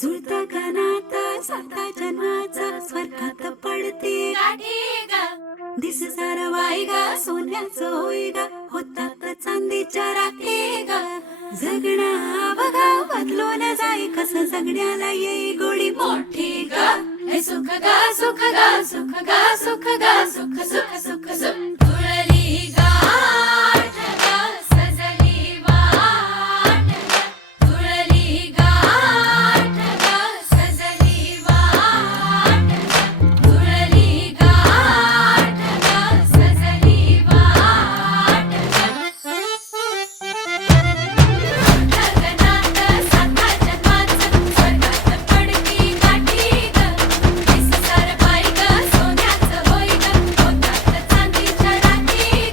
जुळता का नाता साता जन्माचा स्वर्गात पडते गाठी ग दिस सारं वाई गा सोन्याचं होई गा होतात चांदीच्या राखे गा जगणं बघा बदलून जाई कसं जगण्याला येई गोडी मोठी गा हे सुख गा सुख गा सुख गा सुख गा सुख सुख सुख सुख